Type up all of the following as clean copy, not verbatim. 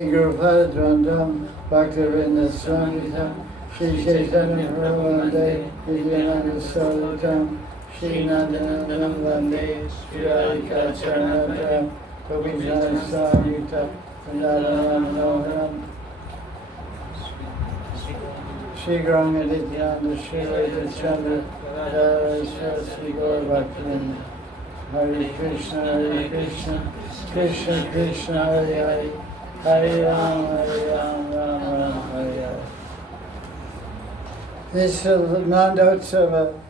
Gopal Das Babaji Shri Chaitanya Vande Nityananda Sadatam Shri Nandananda Vande Shri Radhika Charanatam Gopinath Samyukta Vrindavanam Shri Gauranga Nityananda Shri Radha Chandra Radha Shri Gaur Bhaktivinoda Hare Krishna, Krishna Krishna, Hare Hare, Hare Rama, Rama Rama, Hare Hare. This is the Nandotsava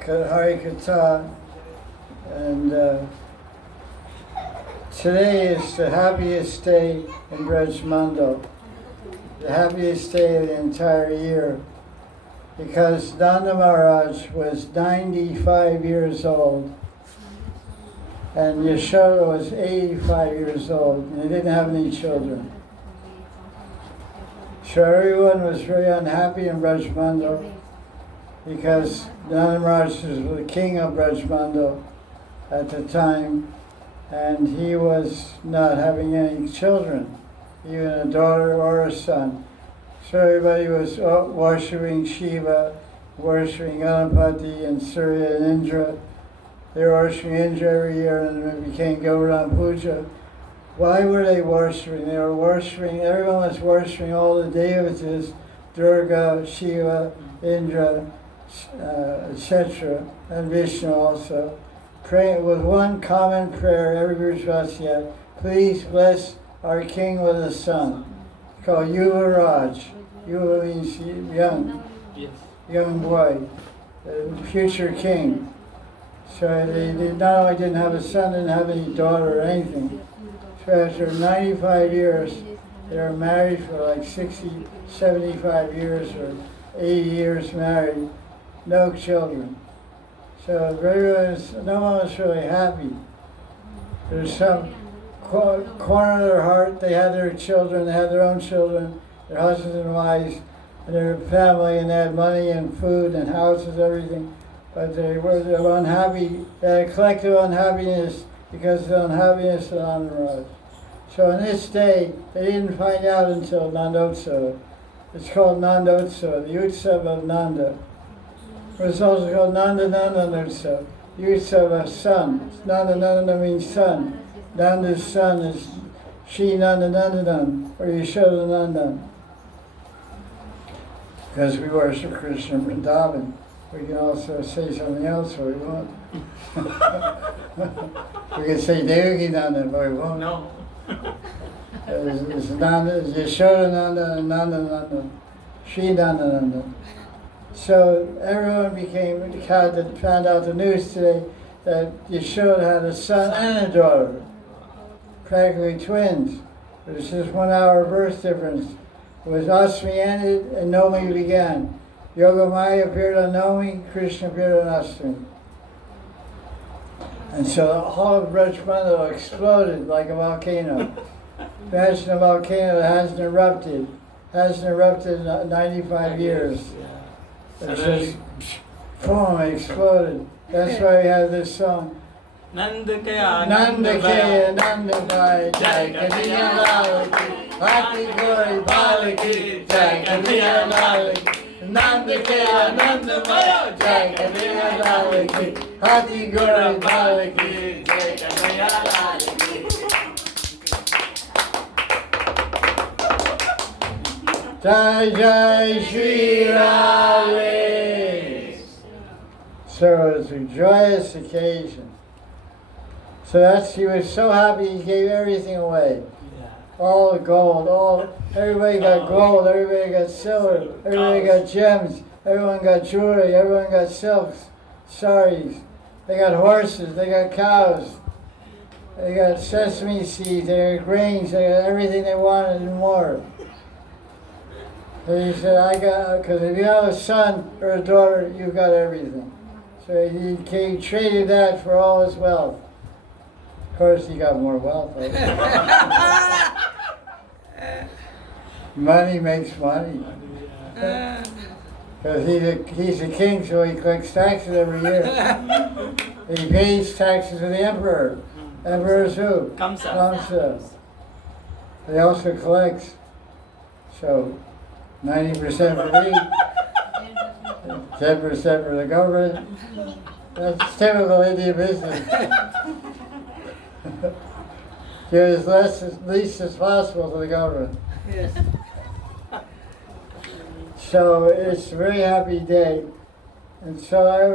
Hari Katha, and today is the happiest day in Braj Mandal, the happiest day of the entire year, because Nanda Maharaj was 95 years old. And Yashoda was 85 years old, and they didn't have any children. So everyone was very unhappy in Braj Mandal because Nanda Maharaj was the king of Braj Mandal at the time, and he was not having any children, even a daughter or a son. So everybody was worshipping Shiva, worshipping Ganapati and Surya and Indra. They were worshiping Indra every year, and it became Govardhan Puja. Why were they worshiping? They were worshiping, everyone was worshiping all the devatas, Durga, Shiva, Indra, etc., and Vishnu also. Praying with one common prayer, every Brajvasi had, please bless our king with a son. It's called Yuva Raj. Yuva means young boy, the future king. So they not only didn't have a son, didn't have any daughter or anything. So after 95 years, they were married for like 60, 75 years or 80 years married, no children. So no one was really happy. There's some corner of their heart, they had their children, they had their own children, their husbands and wives, and their family, and they had money and food and houses, everything. But they were unhappy. They had a collective unhappiness because of the unhappiness of Nanda Maharaj. So on this day, they didn't find out until Nandotsava. It's called Nandotsava, the Utsav of Nanda. It was also called Nanda Utsav, the Utsav of son. Nanda means son. Nanda's son is Shri Nanda Nandanam, or Yashoda Nandan. Because we worship Krishna in Vrindavan. We can also say something else, but we won't. We can say Devaki Nanda, but we won't. No. It's Nanda, Yashoda Nanda and Nanda Nanda, Shri Nanda Nanda. So everyone found out the news today that Yashoda had a son and a daughter, practically twins. It was just 1 hour birth difference. It was Asmi ended and Nomi began. Yogamaya appeared on Nomi, Krishna appeared on Astami. And so the whole of Braj Mandal exploded like a volcano. Imagine a volcano that hasn't erupted in 95 years. It's just, boom, it exploded. That's why we have this song. Nandakaya Nandabhai Jai Kanhaiya Lal Ki Bhakti Gauri Balaki Jai Kanhaiya Lal Ki Nandakaya Nandabhai Jai Kanhaiya Lal Ki Bhakti Gauri Balaki Jai Kanhaiya Lal Ki. Jai Jai Shri Radhe. So it's a joyous occasion. So he was so happy he gave everything away. All the gold, everybody got gold, everybody got silver, everybody got gems, everyone got jewelry, everyone got silks, saris. They got horses, they got cows, they got sesame seeds, they got grains, they got everything they wanted and more. So he said, because if you have a son or a daughter, you've got everything. So he traded that for all his wealth. Of course, he got more wealth. Money makes money. Because he's a king, so he collects taxes every year. He pays taxes to the emperor. Emperor's who? Kamsa. Kamsa. He also collects. So 90% for me, 10% for the government. That's typical Indian business. Give as least as possible to the government. Yes. So it's a very happy day. And so I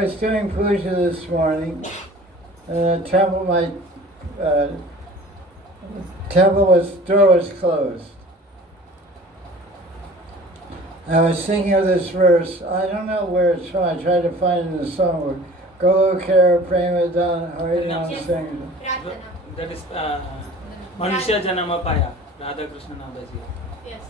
was doing puja this morning, and the temple, door was closed. I was thinking of this verse. I don't know where it's from. I tried to find it in the songbook. Golo Kara Prema Dan Harinam Singh. That is Manusya Janama Paya, Radha Krishna Babaji. Yes.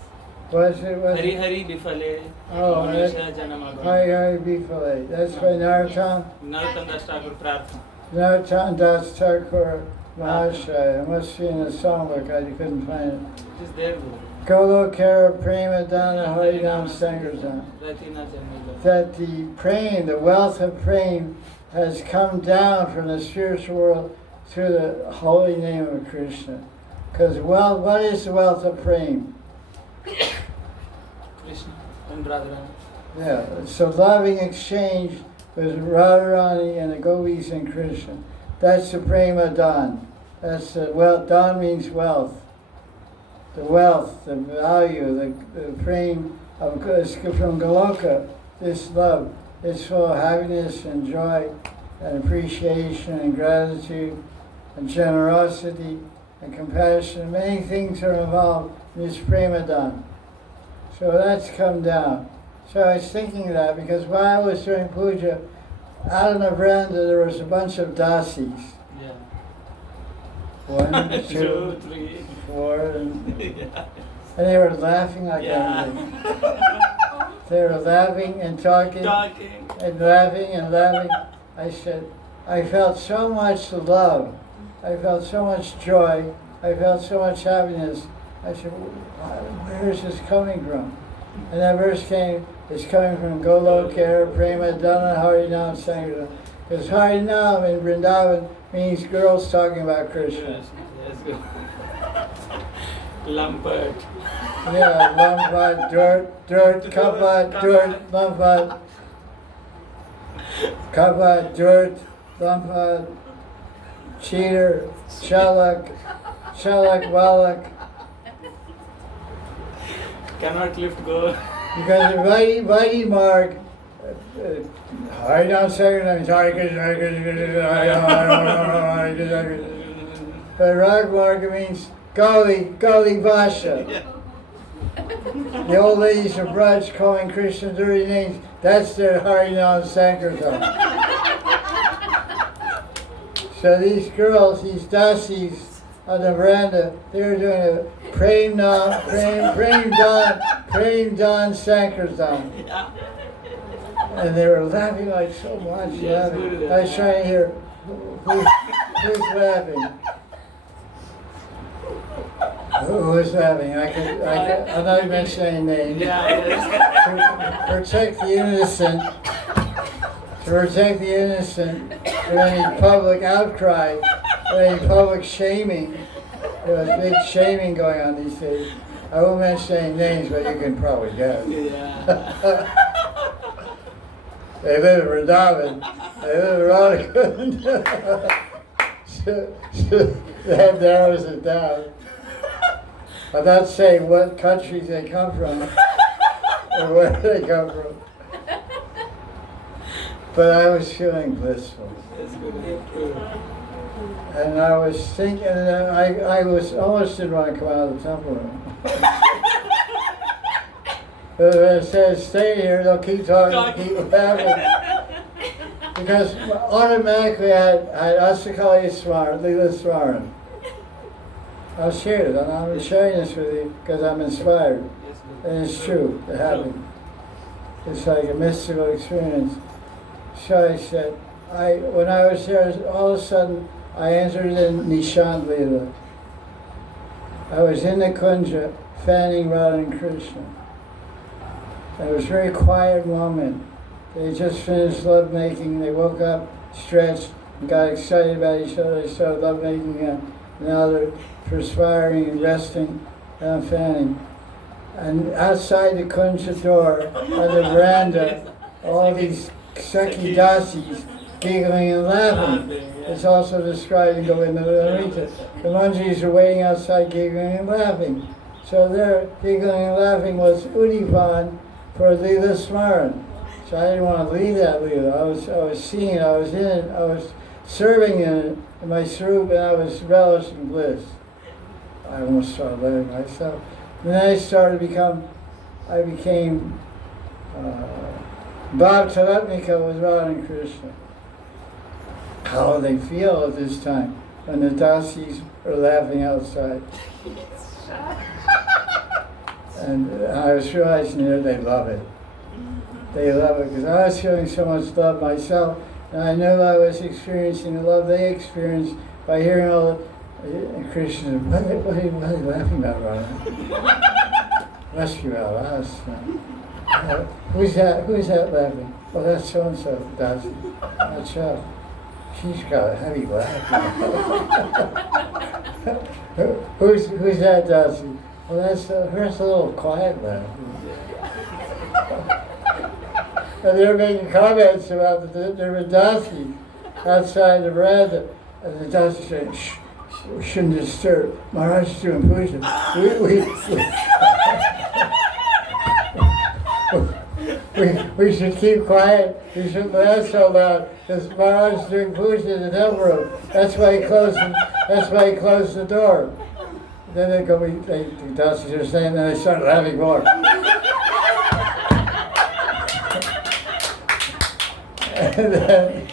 Was it? Hari Hari Bifale, Manusya Janama Hari Paya. Hari Bifale. That's by Narottam. Narottam Das Thakur Prarthana. Narottam Das Thakur Mahashaya. It must be in the songbook. I couldn't find it. It is there, Guru. Golo Kara Prema Dana Harinam Sankirtan. Ratina Janmila. That the praying, the wealth of praying, has come down from the spiritual world through the holy name of Krishna. Because what is the wealth of praying? Krishna and Radharani. Yeah, it's a loving exchange with Radharani and the gopis and Krishna. That's the prema dan. That's the wealth. Dan means wealth. The wealth, the value, the praying of from Goloka. This love is full of happiness and joy and appreciation and gratitude and generosity and compassion. Many things are involved in this prema dan. So that's come down. So I was thinking of that because while I was doing puja, out on the veranda there was a bunch of dasis. Yeah. 1, 2, 2, 3. 4, and they were laughing like anything. They were laughing and talking and laughing and laughing. I said, I felt so much love. I felt so much joy. I felt so much happiness. I said, where is this coming from? And that verse it's coming from Golo Kara Prema Dana Harinam Sankirtan. Because Harinam in Vrindavan means girls talking about Krishna. Yes, yes. Lumpert. Yeah, lumpat, dirt, kapat, dirt, lumpat. Kapat, dirt, lumpat, cheater, shalak, walak. Cannot lift go. Because the mighty mark, Harinam Sankirtan means Hare Krishna, Hare Krishna, Hare Krishna. But Rag Marga means Gali Vasha. The old ladies of Braj calling Krishna dirty names, that's their Harinam Sankirtan. So these girls, these dasis on the veranda, they were doing a Prem Dan Sankirtan. And they were laughing like so much. Yes, Laughing. I was trying to hear who's laughing. Who's laughing? I'm not even mentioning names. To protect the innocent, from any public outcry, or any public shaming. There was big shaming going on these days. I won't mention any names, but you can probably guess. Yeah. They live in Vrindavan. They live in Radhakund. That narrows it down. I'm not saying what countries they come from or where they come from. But I was feeling blissful. And I was thinking, and I almost didn't want to come out of the temple room. But when it says stay here, they'll keep talking, keep laughing. Because automatically I had Asakali Smaran, Leela Smaran. I'll share it. I'm sharing this with you because I'm inspired. And it's true. It happened. It's like a mystical experience. So I said, when I was there, all of a sudden, I entered in Nishant Leela. I was in the Kunja, fanning Radha and Krishna. And it was a very quiet moment. They just finished lovemaking. They woke up, stretched, and got excited about each other. They started lovemaking, and now they're perspiring and resting and fanning. And outside the kunja door, on the veranda, all these Sakhi dasis giggling and laughing. It's also described in Govinda Lamrita. The manjaris are waiting outside giggling and laughing. So their giggling and laughing was Udipan for Leela Smaran. So I didn't want to leave that Leela. I was seeing it, I was in it, I was serving in it, in my Swarup, and I was relishing bliss. I almost started letting myself. And then I became Bhaktaratmika with Radha and Krishna. How they feel at this time when the dasis are laughing outside. And I was realizing there they love it. They love it because I was feeling so much love myself, and I knew I was experiencing the love they experienced by hearing all the Krishna. What are you laughing about, Radha? Rescue out us. Who's that laughing? Well, that's so and so, Dasi. That's her. She's got a heavy laugh. Who's that, Dasi? Well, that's hers a little quiet laugh. And they were making comments about the Dasis outside the veranda, and the Dasis saying, "Shh, we shouldn't disturb. Maharaj is doing puja. We should keep quiet. We shouldn't laugh so loud because Maharaj is doing puja in the temple room. That's why he closed. That's why he closed the door." Then the Dasis are saying, and they started laughing more. and then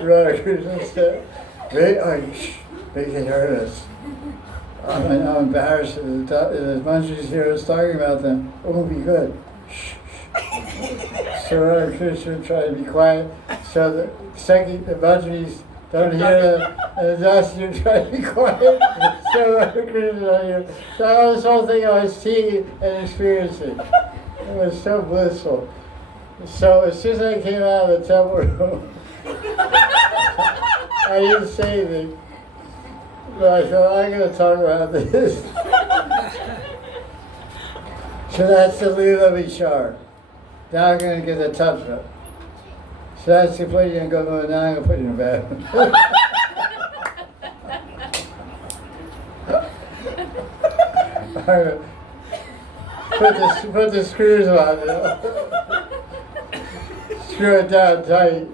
Radha Krishna said, they can hurt us. I'm embarrassed. The manjaris here is talking about them. It won't be good. So Radha Krishna tried to be quiet. So the manjaris don't hear them, and the dasis try to be quiet. So Radha Krishna don't hear. So this whole thing I was seeing and experiencing. It was so blissful. So as soon as I came out of the temple room, I didn't say anything. But I thought, I'm going to talk about this. So that's the Leela Vichar. Now I'm going to get the Tattva. So that's the put you in go mode. Now I'm going to put you in bed. Put the screws on it. Screw it down tight.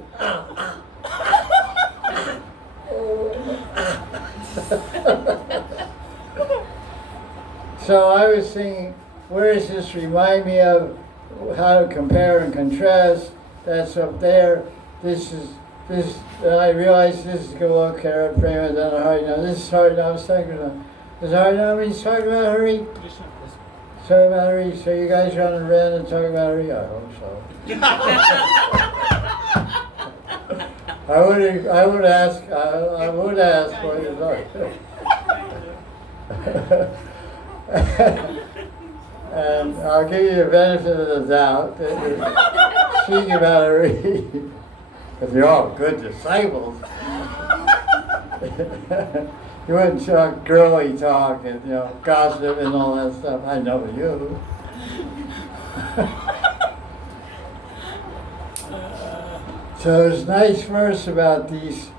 So I was thinking, where does this remind me of? How to compare and contrast? That's up there. This. And I realized this is Golokara Prema Dana Harinam. This is Harinam Sankirtan. Is Harinam he's talking about Hari? Talking about Hari. So you guys are on a rant and talking about Hari? I hope so. I would ask what you're talking. And I'll give you the benefit of the doubt that you're speaking about Hari, because you're all good disciples. You wouldn't talk girly talk and gossip and all that stuff. I know you. So there's a nice verse about this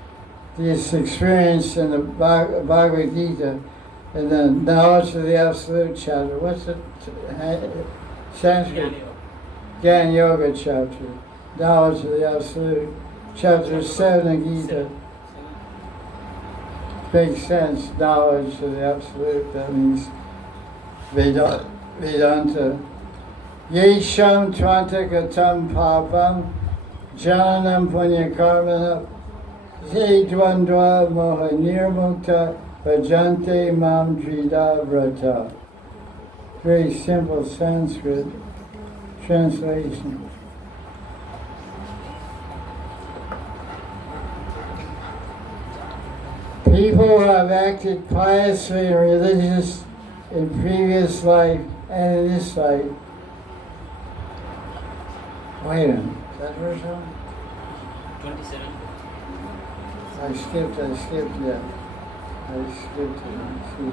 experience in the Bhagavad Gita, in the knowledge of the Absolute chapter. What's the Sanskrit? Gyan Yoga chapter. Knowledge of the Absolute. Chapter 7 of Gita. Makes sense. Knowledge of the Absolute. That means Vedanta. Yesham Tvantakatam Papam Janam Punya Karmana Ze Dvandva Moha Nirmukta Bhajante Mam Drida Vrata. Very simple Sanskrit translation. People who have acted piously and religious in previous life and in this life. Wait a minute, is that verse on? 27. I skipped that. I skipped it. See,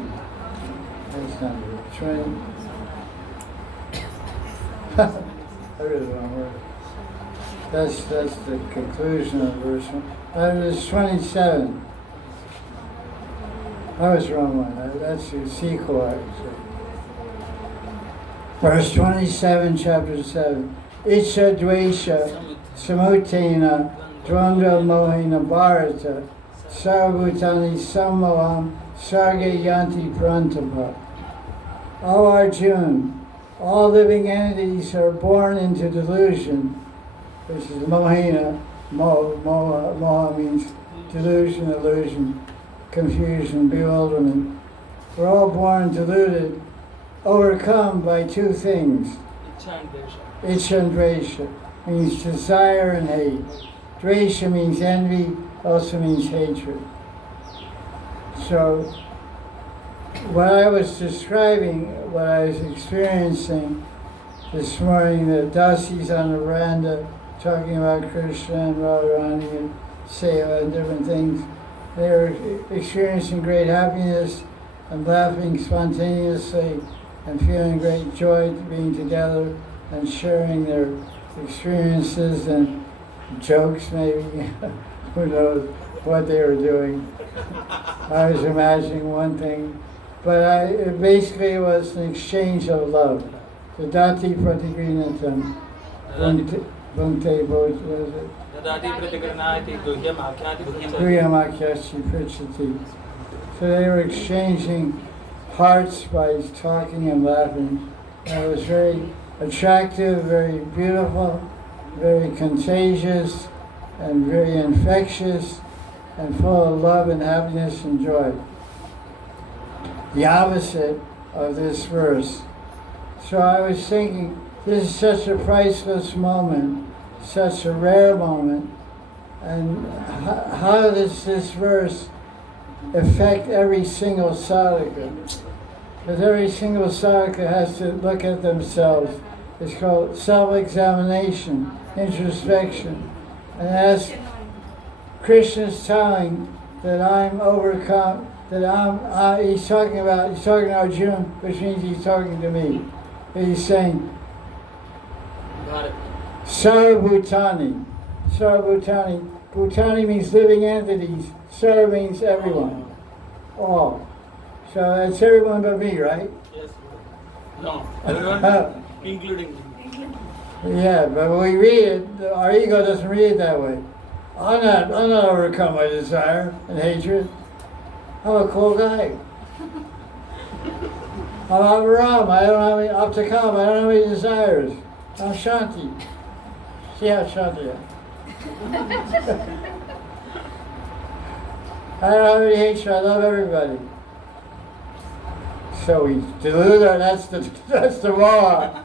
that's not good. 20. I really don't work. That's the conclusion of verse 1. Verse 27. I was wrong one. That's the sequel, actually. Verse 27, chapter 7. Icha dvesha samutena dvandva mohina bharata sarvabhutani sammoham sarge yanti prantapa. O Arjuna, all living entities are born into delusion, which is mohina. Moha means delusion, illusion, confusion, bewilderment. We're all born deluded, overcome by two things. Icha and dvesha means desire and hate. Dvesha means envy, also means hatred. So, what I was describing, what I was experiencing this morning, the Dasis on the veranda talking about Krishna and Radharani and Seva and different things, they were experiencing great happiness and laughing spontaneously and feeling great joy being together and sharing their experiences and jokes maybe. Who knows what they were doing. I was imagining one thing, but it basically was an exchange of love. The Dati Pratigrinatam, Bhunte Bhoj, was it? Guhyamakyasti Prichati. So they were exchanging hearts by talking and laughing. And it was very attractive, very beautiful, very contagious, and very infectious, and full of love and happiness and joy. The opposite of this verse. So I was thinking, this is such a priceless moment, such a rare moment, and how does this verse affect every single sadhaka? Because every single sadhaka has to look at themselves. It's called self-examination, introspection, and as Krishna's telling that I'm overcome, that he's talking to Arjuna, which means he's talking to me. He's saying, Sarvabhutani. Sarvabhutani. Bhutani means living entities. Sarva means everyone. All. So that's everyone but me, right? Yes. No. Everyone, including me. Yeah, but when we read it, our ego doesn't read it that way. I'm not overcome by desire and hatred. I'm a cool guy. I'm Avaram. I don't have any Aptakam. I don't have any desires. I'm Shanti. See how Shanti I don't have any hatred. I love everybody. So we delude our, that's the law.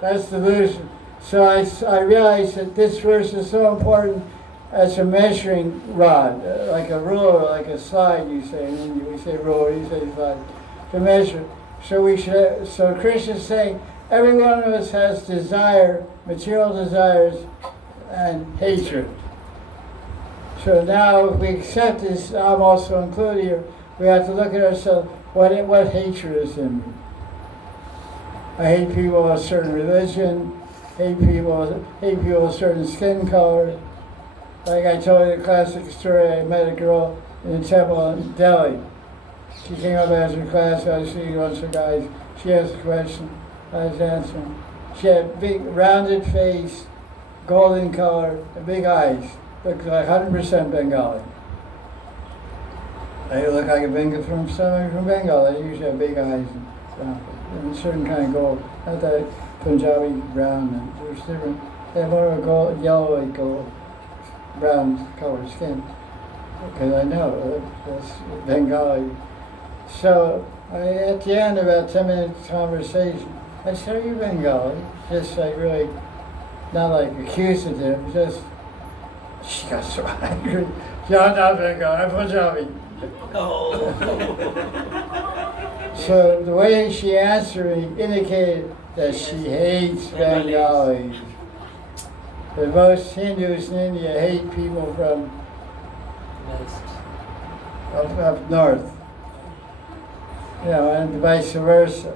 That's delusion. So I realized that this verse is so important as a measuring rod, like a ruler, like a slide, you say. In India, we say ruler, you say slide. To measure. So Krishna is saying, every one of us has desire, material desires, and hatred. So now if we accept this, I'm also included here, we have to look at ourselves, what hatred is in me. I hate people of a certain religion, hate people of a certain skin color. Like I told you the classic story, I met a girl in a temple in Delhi. She came up after class, I was seeing a bunch of guys. She asked a question, I was answering. She had a big rounded face, golden color, and big eyes. Looked like 100% Bengali. They look like a Bengali from Bengal. They usually have big eyes and a certain kind of gold. Not that Punjabi brown. There's different. They have more of a gold, yellowy gold, brown colored skin. Because I know that's Bengali. So at the end, about 10 minutes conversation, I said, "Are you Bengali?" Just like really, not like accusative. Just she got so angry. "Yeah, I'm not Bengali. I'm Punjabi." Oh. So the way she answered me indicated that she hates Bengalis. But most Hindus in India hate people from West. up north. You know, and vice versa.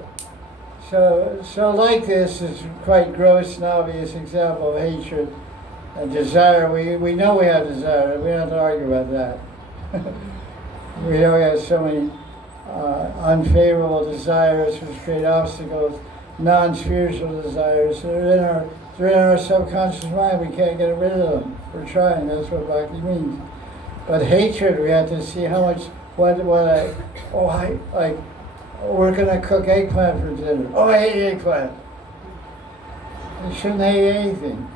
So like this is quite gross and obvious example of hatred and desire. We know we have desire. We don't have to argue about that. We know we have so many unfavorable desires which create obstacles, non-spiritual desires. They're in our subconscious mind. We can't get rid of them. We're trying. That's what bhakti means. But hatred, we have to see how much. We're going to cook eggplant for dinner. Oh, I hate eggplant. You shouldn't hate anything.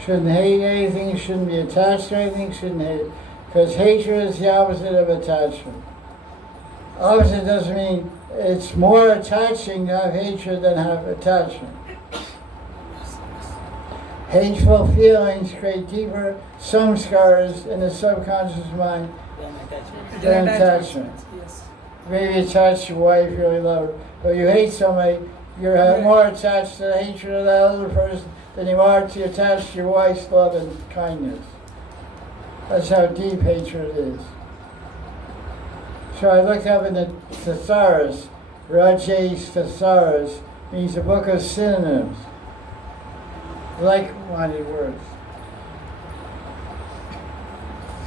Shouldn't hate anything. Shouldn't be attached to anything. Shouldn't hate. Because hatred is the opposite of attachment. Opposite doesn't mean it's more attaching to have hatred than have attachment. Hateful feelings create deeper samskaras in the subconscious mind than attachment. Yes. Maybe attached to your wife, you really love her. But you hate somebody, you're more attached to the hatred of that other person than you are to attached to your wife's love and kindness. That's how deep hatred is. So I looked up in the Thesaurus, Rajesh Thesaurus means a book of synonyms, like-minded words.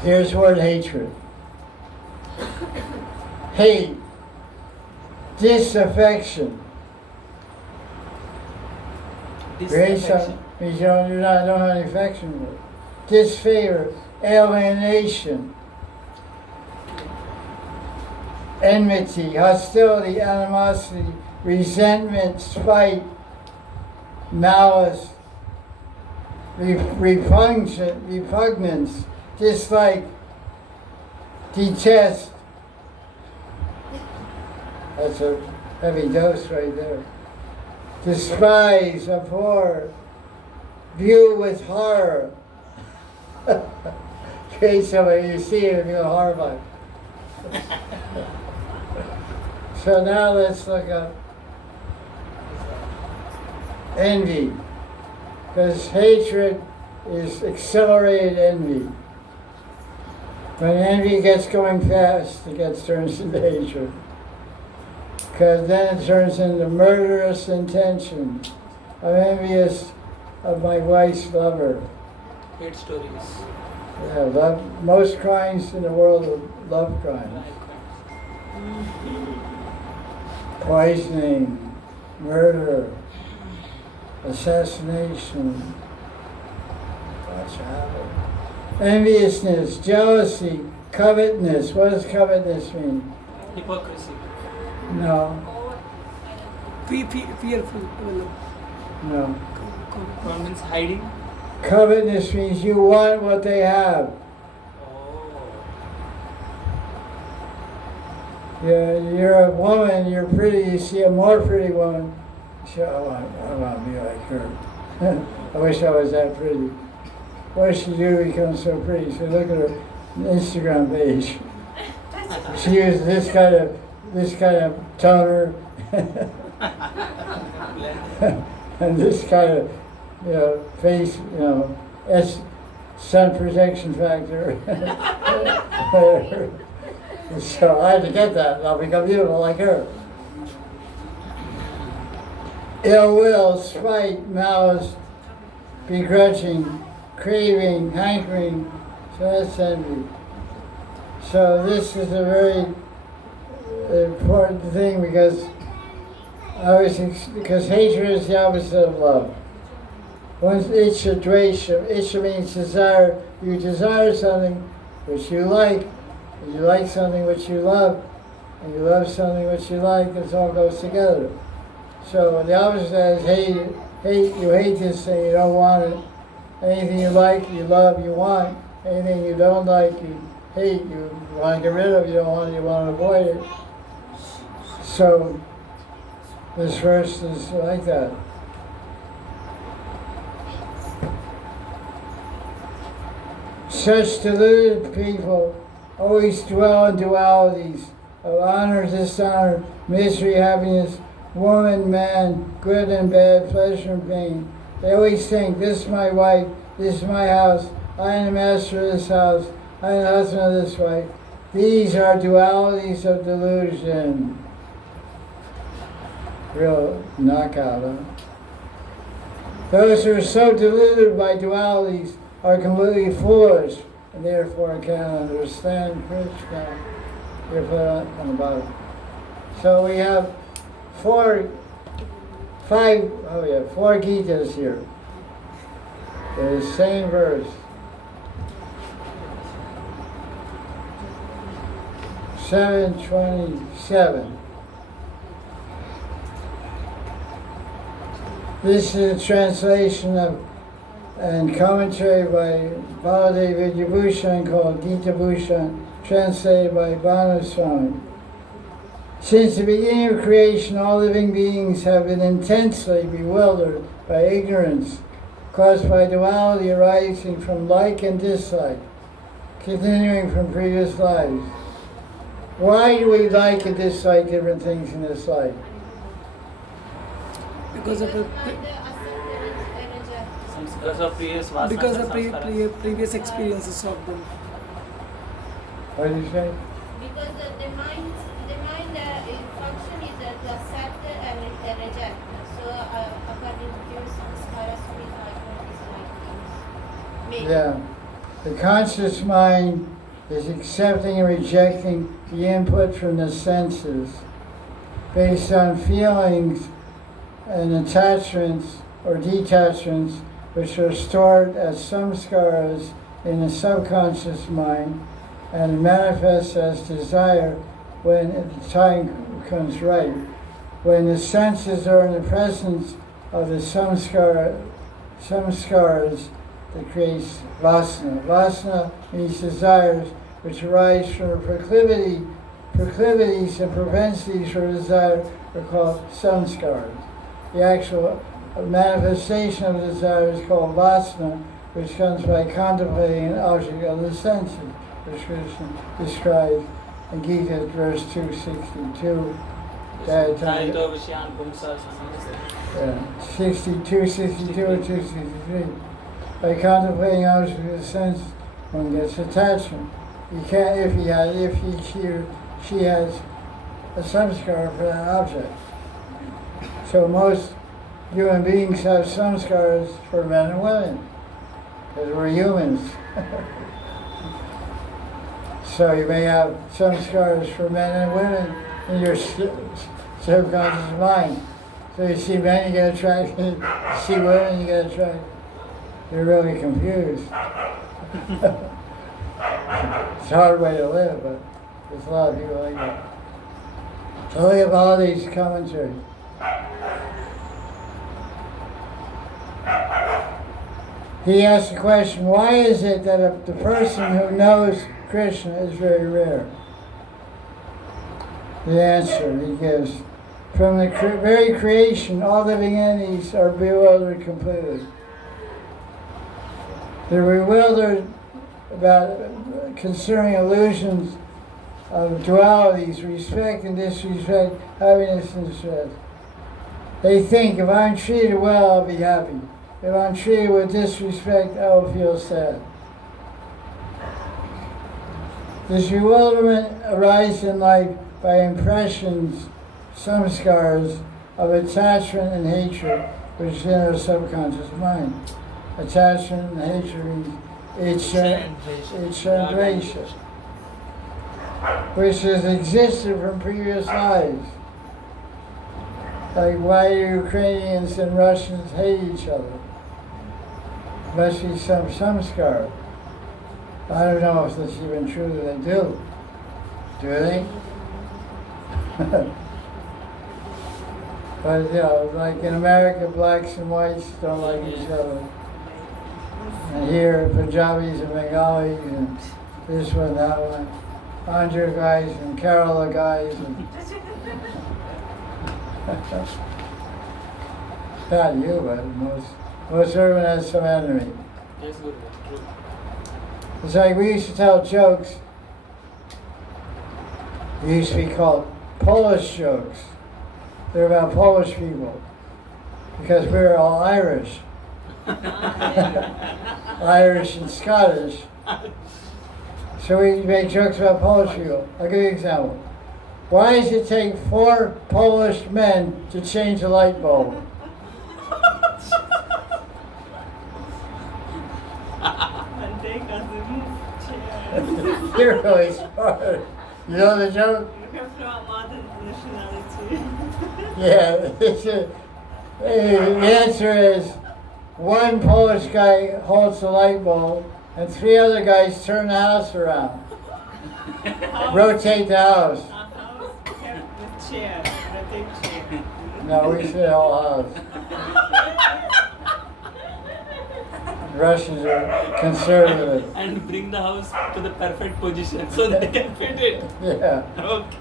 Here's the word hatred. Hate, disaffection. Disaffection. Means you don't have any affection for it. Disfavor, alienation, enmity, hostility, animosity, resentment, spite, malice, repugnance, dislike, detest. That's a heavy dose right there. Despise, abhor, view with horror. Create somebody, you see it and you're horrified. So now let's look up envy. Because hatred is accelerated envy. When envy gets going fast, it turns into hatred. Because then it turns into murderous intentions. I'm envious of my wife's lover. Hate stories. Yeah, most crimes in the world are love crimes. Poisoning, murder, assassination. What's happening? Enviousness, jealousy, covetousness. What does covetousness mean? Hypocrisy. No. Fearful. No. One means hiding. Covetousness means you want what they have. Oh. You're a woman, you're pretty, you see a more pretty woman. You say, I want to be like her. I wish I was that pretty. What does she do to become so pretty? So look at her Instagram page. She uses this kind of toner and this kind of, face, sun protection factor. So I had to get that, and I'll become beautiful like her. Ill will, spite, malice, begrudging, craving, hankering, so that's envy. So this is a very important thing because hatred is the opposite of love. One's Isha, Dvesha. Isha means desire. You desire something which you like, and you like something which you love, and you love something which you like, it all goes together. So the opposite is hate. You hate this thing, you don't want it. Anything you like, you love, you want. Anything you don't like, you hate, you want to get rid of, you don't want it, you want to avoid it. So this verse is like that. Such deluded people always dwell in dualities of honor, dishonor, misery, happiness, woman, man, good and bad, pleasure and pain. They always think, this is my wife, this is my house, I am the master of this house, I am the husband of this wife. These are dualities of delusion. Real knockout, huh? Those who are so deluded by dualities are completely foolish and therefore cannot understand Krishna. You're put on the bottom. So we have four Gitas here. The same verse. 7:27. This is a translation of and commentary by Baladev Vidyabhushan called Gita Bhushan, translated by Bhanu Swami. Since the beginning of creation, all living beings have been intensely bewildered by ignorance caused by duality arising from like and dislike, continuing from previous lives. Why do we like and dislike different things in this life? Because of previous experiences of them. What did you say? Because the mind function is to accept and reject. So according to samskaras, we like or dislike things. Maybe. Yeah. The conscious mind is accepting and rejecting the input from the senses based on feelings and attachments or detachments which are stored as samskaras in the subconscious mind and manifest as desire when the time comes right. When the senses are in the presence of the samskaras, that creates vasana. Vasana means desires which arise from a proclivities and propensities for desire are called samskaras. The actual manifestation of desire is called vasana, which comes by contemplating an object of the senses, which Krishna describes in Gita, verse 262. 62, 62, and 263. By contemplating objects of the senses, one gets attachment. You can't if she has a samskara for that object. So most human beings have samskaras for men and women, because we're humans. So you may have samskaras for men and women in your subconscious mind. So you see men, you get attracted. You see women, you get attracted. You're really confused. It's a hard way to live, but there's a lot of people like that. So look at all these commentaries. He asked the question, why is it that the person who knows Krishna is very rare? The answer he gives, from the very creation, all living entities are bewildered completely. They're bewildered concerning illusions of dualities, respect and disrespect, happiness and distress. They think, if I'm treated well, I'll be happy. If I'm treated with disrespect, I will feel sad. This bewilderment arises in life by impressions, samskaras of attachment and hatred, which is in our subconscious mind. Attachment and hatred means ichcha and dvesha, which has existed from previous lives. Like why do Ukrainians and Russians hate each other? Must be some samskara. I don't know if that's even true that they do. Do they? But like in America, blacks and whites don't like each other. And here, Punjabis and Bengalis and this one, that one. Andhra guys and Kerala guys. And not you, but most everyone has some enemy. That's good. True. It's like we used to tell jokes. They used to be called Polish jokes. They're about Polish people. Because we're all Irish. Irish and Scottish. So we make jokes about Polish people. I'll give you an example. Why does it take 4 Polish men to change a light bulb? And take us chair. You're really smart. You know the joke? You have from other nationality. Yeah. The answer is 1 Polish guy holds the light bulb and 3 other guys turn the house around. Rotate the house. A house have the chair, rotate chair. No, we say whole house. Russians are conservative. And bring the house to the perfect position so they can fit it. Yeah. Okay.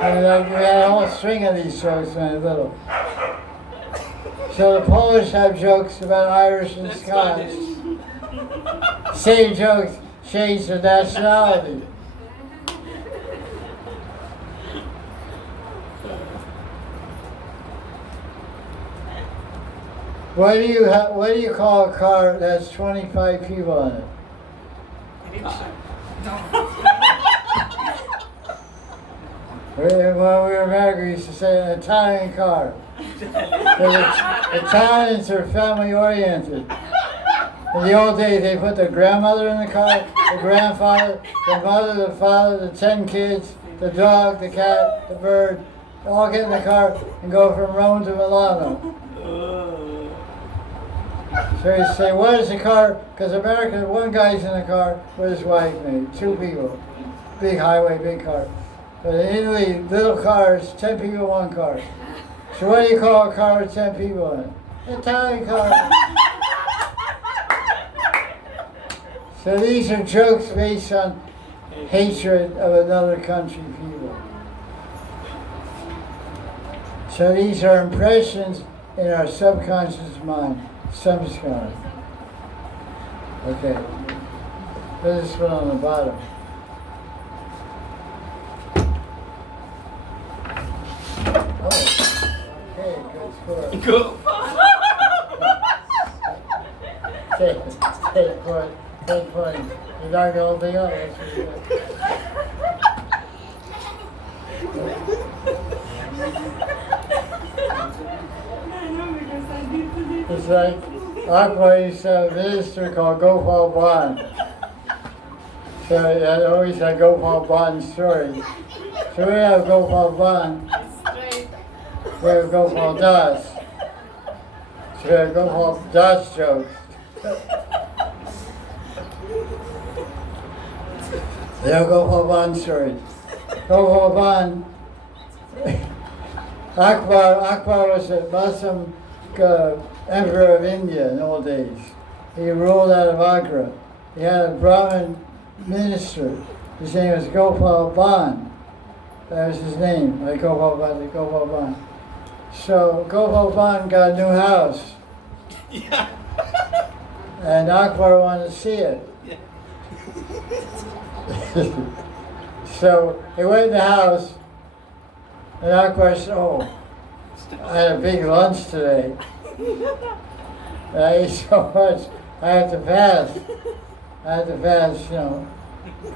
And we had a whole string of these jokes when I was little. So the Polish have jokes about Irish and That's Scottish. Scottish. Same jokes, change the nationality. What do you call a car that has 25 people in it? When we were in America, we used to say an Italian car. Italians are family oriented. In the old days, they put the grandmother in the car, the grandfather, the mother, the father, the 10 kids, the dog, the cat, the bird, all get in the car and go from Rome to Milano. So you say, what is the car? Because America, 1 guy's in the car with his wife, maybe 2 people. Big highway, big car. But in Italy, little cars, 10 people, 1 car. So what do you call a car with 10 people in it? Italian car. So these are jokes based on hatred of another country people. So these are impressions in our subconscious mind. Samskara. Okay. Put this one on the bottom. Oh. Okay, good score. Go. Take point. Take points. You knocked the whole thing up. That's pretty good. It's like Akbar used to have a minister called Gopal Band. So I always had Gopal Band stories. So we have Gopal Band. We have Gopal Das. So we have Gopal Das jokes. They have Gopal Band stories. Gopal Band. Akbar was a Muslim emperor of India in the old days. He ruled out of Agra. He had a Brahmin minister. His name was Gopal Band. That was his name, like Gopal Band. So Gopal Band got a new house. Yeah. And Akbar wanted to see it. Yeah. So he went in the house, and Akbar said, oh, I had a big lunch today. And I ate so much, I had to fast.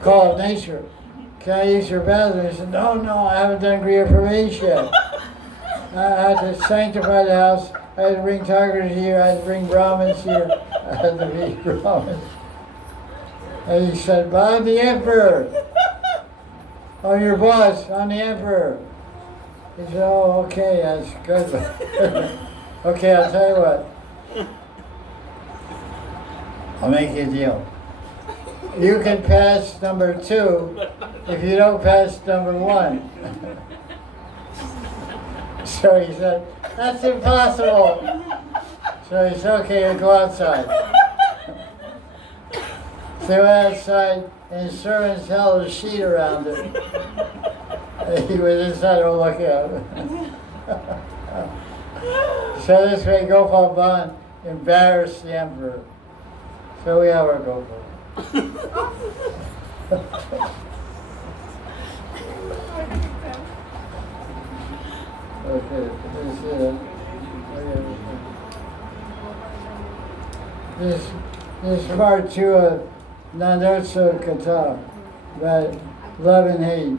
Call nature. Can I use your bathroom? He said, no, I haven't done Griya Pravesh yet. I had to sanctify the house. I had to bring tigers here. I had to bring Brahmins here. I had to meet Brahmins. And he said, but I'm the emperor. I'm your boss. I'm the emperor. He said, oh, okay, that's good. Okay, I'll tell you what. I'll make you a deal. You can pass number 2 if you don't pass number 1. So he said, that's impossible. So he said, okay, you'll go outside. So he went outside, and his servants held a sheet around it. And he was inside to look at it. So this way, Gopal Band embarrassed the emperor. So we have our Gopal. Okay, this is part 2 of Nandotso Kata, about love and hate.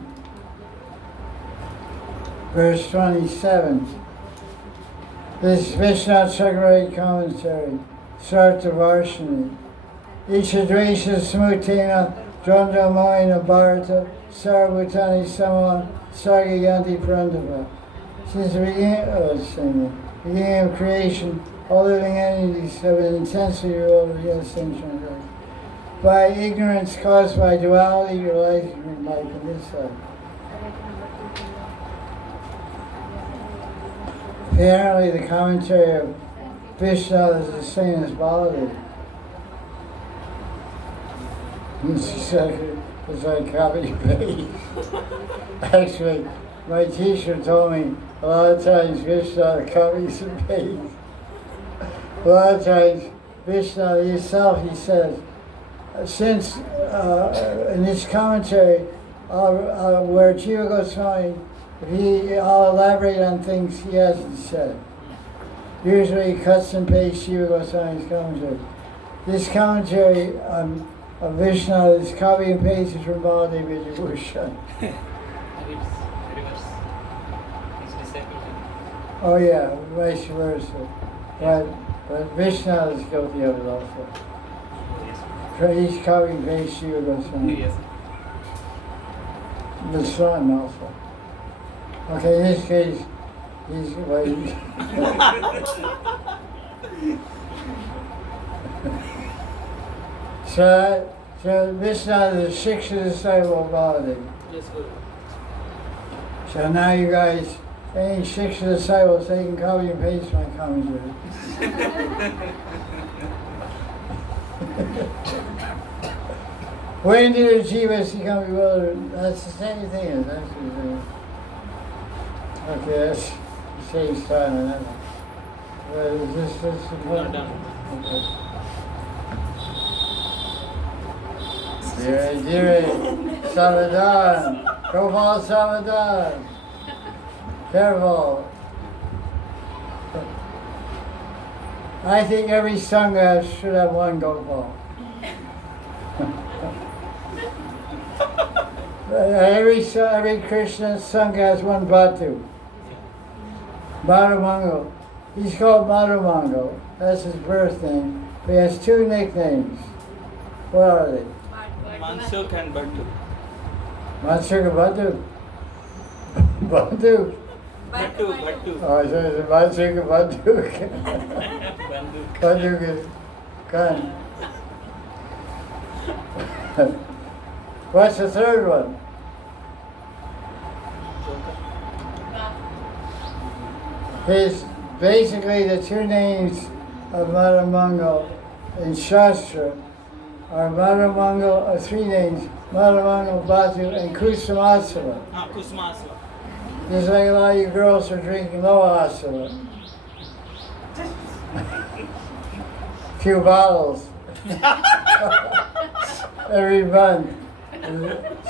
Verse 27. This is Vishnu Chakravarti commentary, Sarta Varshini. Ishadresha Smutena, Dronda Moina Bharata, Sarvutani Sama, Sargayanti Prandava. Since the beginning of creation, all living entities have been intensely ruled with the ascension. By ignorance caused by duality, realizing life in this life. Apparently, the commentary of Vishnu is the same as Baladev. It's like copy paste. Actually, my teacher told me a lot of times Vishnu copies and pastes. A lot of times Vishnu himself, he says, since in this commentary, where Jiva Goswami, I'll elaborate on things he hasn't said. Usually he cuts and pastes Jiva Goswami's commentary. This commentary of Vishnu is copy and pasted from Baladev Vijayabhushan. Oh yeah, vice versa. But Vishnu is guilty of it also. He's copy and paste Jiva Goswami. Yes. The son also. Okay, in this case, he's waiting. So Vishnu is the sixth disciple of Baladev. Yes, Guru. So now you guys, any six disciples, they can copy and paste my commentary. When do the jivas become bewildered? That's the same thing as actually. Okay, that's saves time on that one. But is this Not done. Okay. Dire, Savadan, Gopal Savadan. Careful. I think every Sangha should have one Gopal. Every Krishna Sangha has one Bhatu. Madhumangal. He's called Madhumangal. That's his birth name. But he has two nicknames. What are they? Mansukh and Bhattu. Mansukh and Bhatu. Bhatu. Bhattu. Oh, so it's a Mansukh and Bhatu. Bhatu is Khan. What's the third one? His basically the two names of Madhumangal in Shastra are Madhumangal, or three names, Madhumangal, Bhatu, and Kusumasala. Kusmasala. Just like a lot of you girls are drinking Loa Asala. Few bottles. Every month.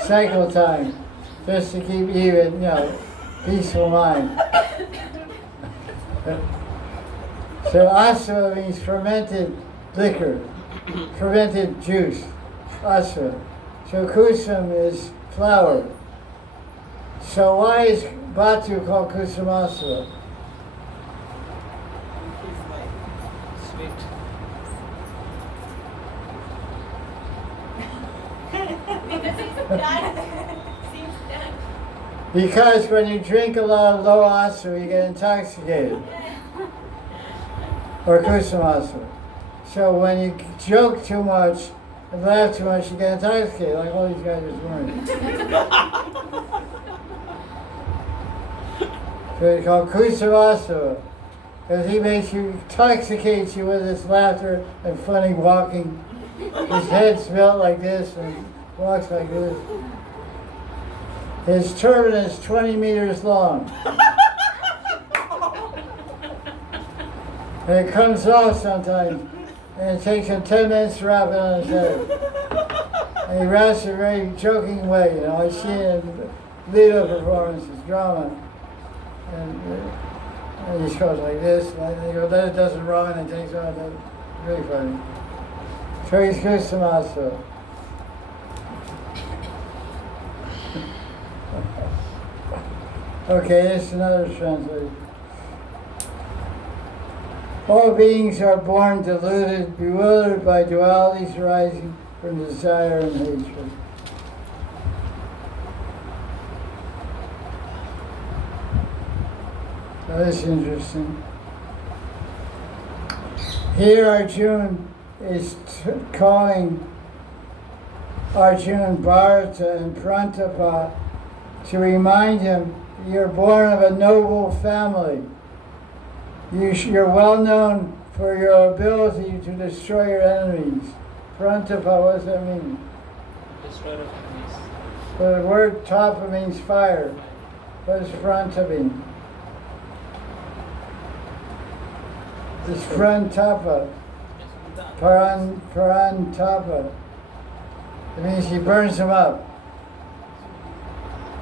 Cycle time. Just to keep even, peaceful mind. So asava means fermented liquor, fermented juice, asava. So kusum is flower. So why is Bhatu called kusumasava? Sweet. Because he's done. Seems done. Because when you drink a lot of low asava, you get intoxicated. Or kusumasava. So when you joke too much and laugh too much, you get intoxicated, like all these guys this morning. So it's called kusumasava. Because he makes you, intoxicates you with his laughter and funny walking. His head's built like this and walks like this. His turban is 20 meters long. And it comes off sometimes, and it takes him 10 minutes to wrap it on his head. And he wraps it in a very joking way, I see it in Lila performances, drama. And he just goes like this, and they go, that doesn't wrong, and it takes off. It's really funny. So he's Krishnamasa. Okay, this is another translation. All beings are born deluded, bewildered by dualities arising from desire and hatred. Now this is interesting. Here Arjuna is calling Arjuna, Bharata, and Prantapa to remind him that you're born of a noble family. You're well known for your ability to destroy your enemies. Prantapa, what does that mean? Destroyer of enemies. So the word tapa means fire. What does Pranta mean? It's Prantapa. Parantapa. It means he burns them up.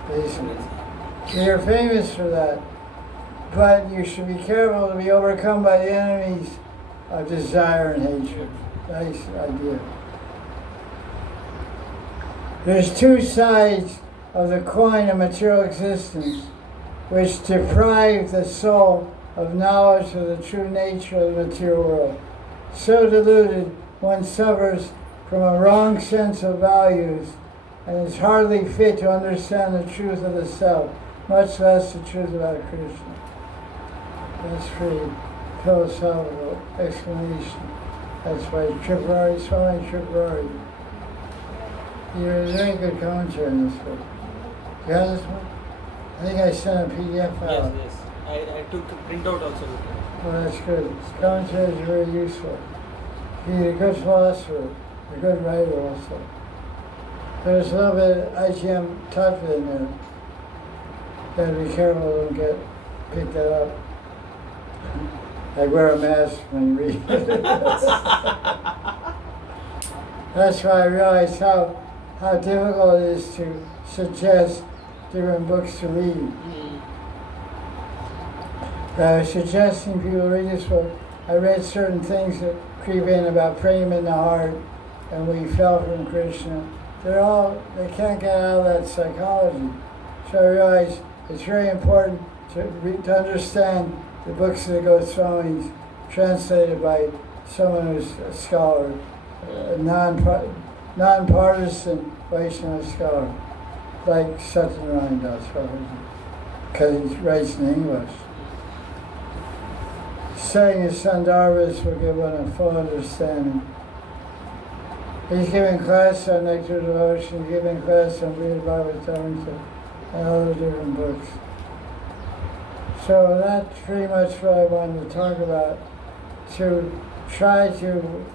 Basically. So you're famous for that. But you should be careful to be overcome by the enemies of desire and hatred. Nice idea. There's two sides of the coin of material existence which deprive the soul of knowledge of the true nature of the material world. So deluded, one suffers from a wrong sense of values and is hardly fit to understand the truth of the self, much less the truth about Krishna. That's pretty philosophical explanation. That's by Tripurari, Swami Tripurari. You're a very good commentary on this book. You have this one? I think I sent a PDF out. Yes. I took a printout also. Well, that's good. His commentary is very useful. He's a good philosopher, a good writer also. There's a little bit of IGM tattva in there. Gotta be careful don't pick that up. I wear a mask when you read. That's why I realized how difficult it is to suggest different books to read. I was suggesting people read this book. I read certain things that creep in about prema in the heart, and we fell from Krishna. They can't get out of that psychology. So I realized it's very important to understand the books of the Goswamis translated by someone who's a scholar, a non-partisan Vaishnava scholar, like Satyanarayana Das Babaji, because he writes in English. Studying his Sandarbhas will give one a full understanding. He's giving class on Nectar Devotion, he's giving class on Brihad Bhagavatam, and other different books. So that's pretty much what I wanted to talk about, to try to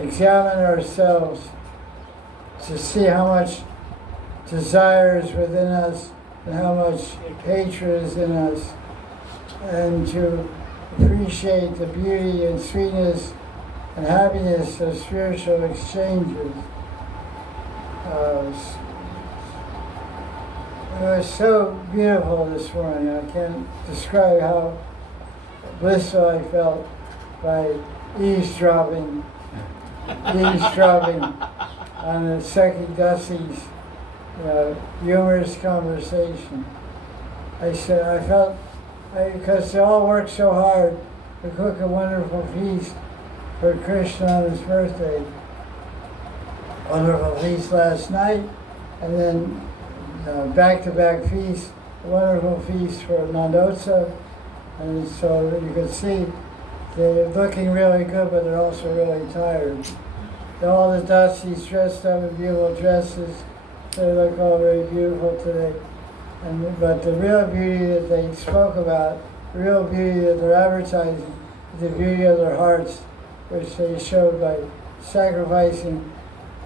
examine ourselves, to see how much desire is within us and how much hatred is in us, and to appreciate the beauty and sweetness and happiness of spiritual exchanges. It was so beautiful this morning. I can't describe how blissful I felt by eavesdropping on the Seki Dasi's humorous conversation. Because they all worked so hard to cook a wonderful feast for Krishna on his birthday. Wonderful feast last night, and then back-to-back feast, a wonderful feast for Nandotsav. And so you can see they're looking really good, but they're also really tired. All the Dasis dressed up in beautiful dresses. They look all very beautiful today. But the real beauty that they spoke about, the real beauty that they're advertising, is the beauty of their hearts, which they showed by sacrificing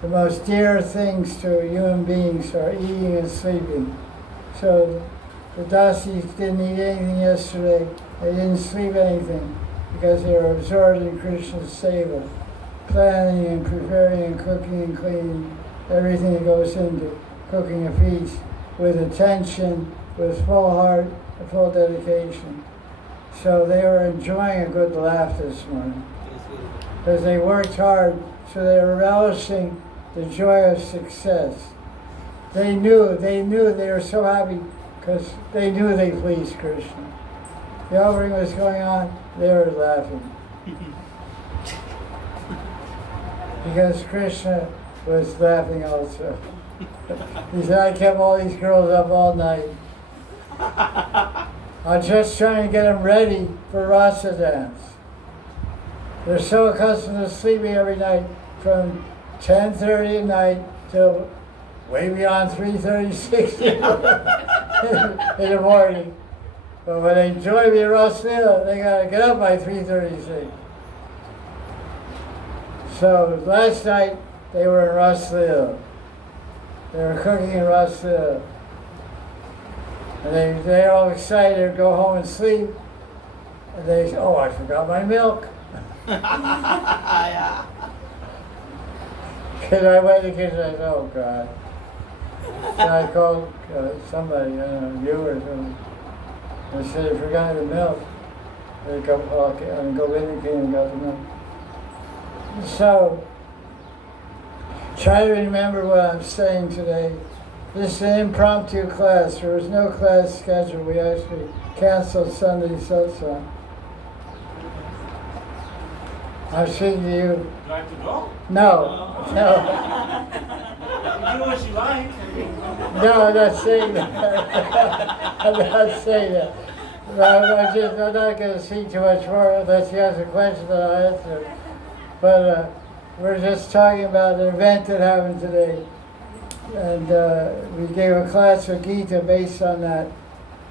the most dear things to human beings are eating and sleeping. So the Dasis didn't eat anything yesterday, they didn't sleep anything, because they were absorbed in Krishna's seva, planning and preparing and cooking and cleaning, everything that goes into cooking a feast, with attention, with full heart, and full dedication. So they were enjoying a good laugh this morning, because they worked hard So they were relishing the joy of success. They knew they were so happy because they knew they pleased Krishna. The offering was going on, they were laughing. Because Krishna was laughing also. He said, I kept all these girls up all night. I'm just trying to get them ready for Rasa dance. They're so accustomed to sleeping every night from 10:30 at night till way beyond 3:36 in the morning. But when they join me in Rasa, they gotta get up by 3:36. So last night they were in Rasa. They were cooking in Rasa. And they're all excited to go home and sleep. And they say, oh, I forgot my milk. Yeah. Because I went to the kitchen and I said, oh, God. So I called somebody, I don't know, you or something. I said, I forgot the milk. They go in came and got the milk. So, try to remember what I'm saying today. This is an impromptu class. There was no class scheduled. We actually canceled Sunday satsang. I'm speaking to you. Do I have to go? No. Do what you like. No, I'm not saying that. I'm not saying that. I'm not going to speak too much more unless you ask a question that I'll answer. But we're just talking about an event that happened today. And we gave a class of Gita based on that.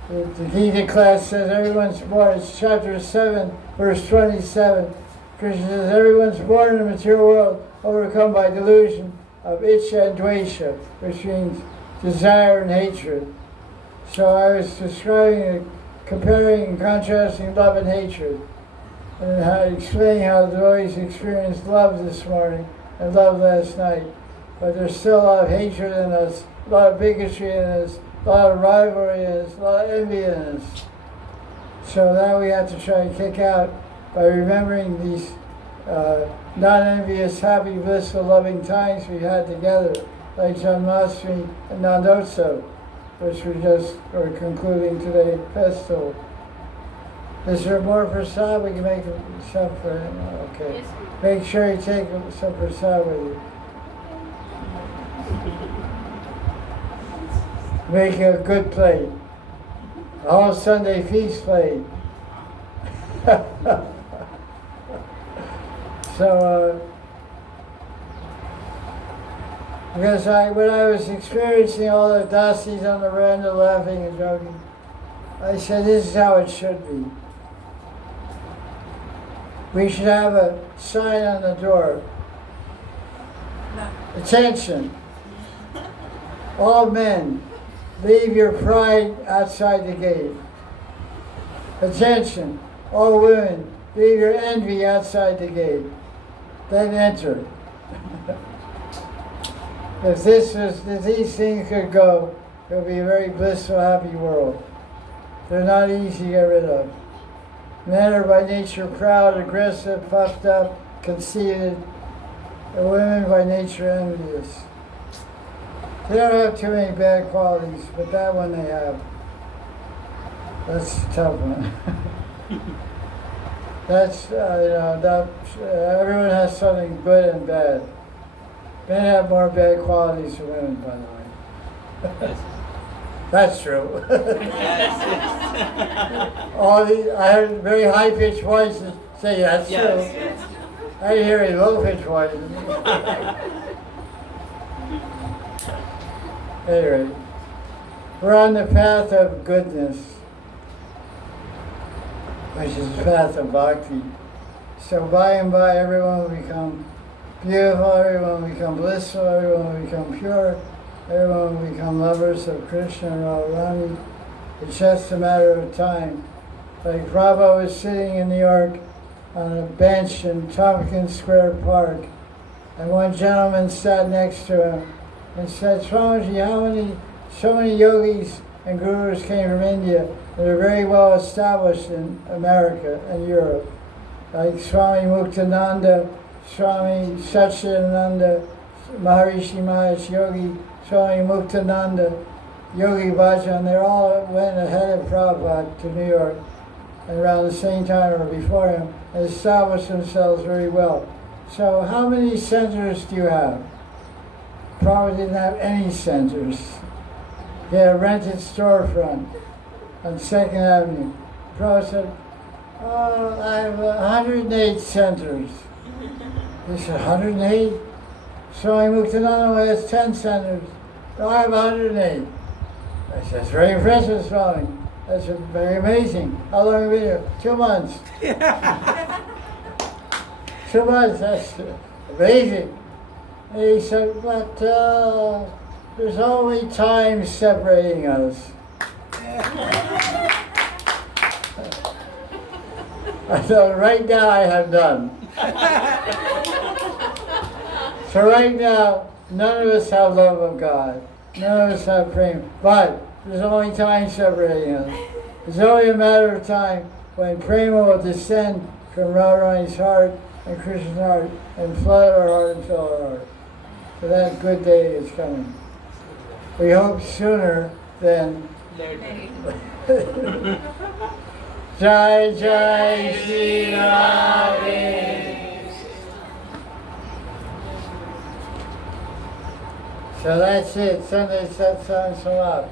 The Gita class says everyone's born, it's chapter 7, verse 27. Krishna says everyone's born in the material world overcome by delusion of Icha and Dvesha, which means desire and hatred. So I was describing, comparing and contrasting love and hatred, and explaining how the devotees experienced love this morning and love last night. But there's still a lot of hatred in us, a lot of bigotry in us, a lot of rivalry in us, a lot of envy in us. So that we have to try and kick out by remembering these non-envious, happy, blissful, loving times we had together, like Janmashtami and Nandotsav, which we just are concluding today festival. Is there more prasad? We can make some for him. Okay. Yes, Make sure you take some prasad with you. Make a good plate. A whole Sunday feast plate. So, because when I was experiencing all the dasis on the veranda laughing and joking, I said, this is how it should be. We should have a sign on the door. Attention, all men, leave your pride outside the gate. Attention, all women, leave your envy outside the gate. Then enter. If these things could go, it would be a very blissful, happy world. They're not easy to get rid of. Men are by nature proud, aggressive, puffed up, conceited, and women by nature envious. They don't have too many bad qualities, but that one they have. That's a tough one. That's, everyone has something good and bad. Men have more bad qualities than women, by the way. That's true. I heard very high-pitched voices say that's true. Yes. I didn't hear any low-pitched voices. Anyway, we're on the path of goodness, which is the path of bhakti. So by and by, everyone will become beautiful, everyone will become blissful, everyone will become pure, everyone will become lovers of Krishna and Radharani. It's just a matter of time. Like Prabhupada was sitting in New York on a bench in Tompkins Square Park, and one gentleman sat next to him and said, Swamiji, so many yogis and gurus came from India that are very well established in America and Europe, like Swami Muktananda, Swami Satchidananda, Maharishi Mahesh Yogi, Swami Muktananda, Yogi Bhajan, they all went ahead of Prabhupada to New York and around the same time or before him and established themselves very well. So how many centers do you have? Prabhupada didn't have any centers. He had a rented storefront on 2nd Avenue. Prabhupada said, oh, I have 108 centers. He said, 108? Swami Muktananda has 10 centers. No, I have 108. I said, that's very impressive, Swami. That's very amazing. How long have you been here? 2 months. 2 months, that's amazing. And he said, but there's only time separating us. I thought, right now I have none. So right now, none of us have love of God. None of us have prema. But there's only time separating us. It's only a matter of time when prema will descend from Radharani's heart and Krishna's heart and flood our heart and fill our heart. So that good day is coming. We hope sooner than Later. Jai Jai Shri Radhe. So that's it. Sunday satsang samapta.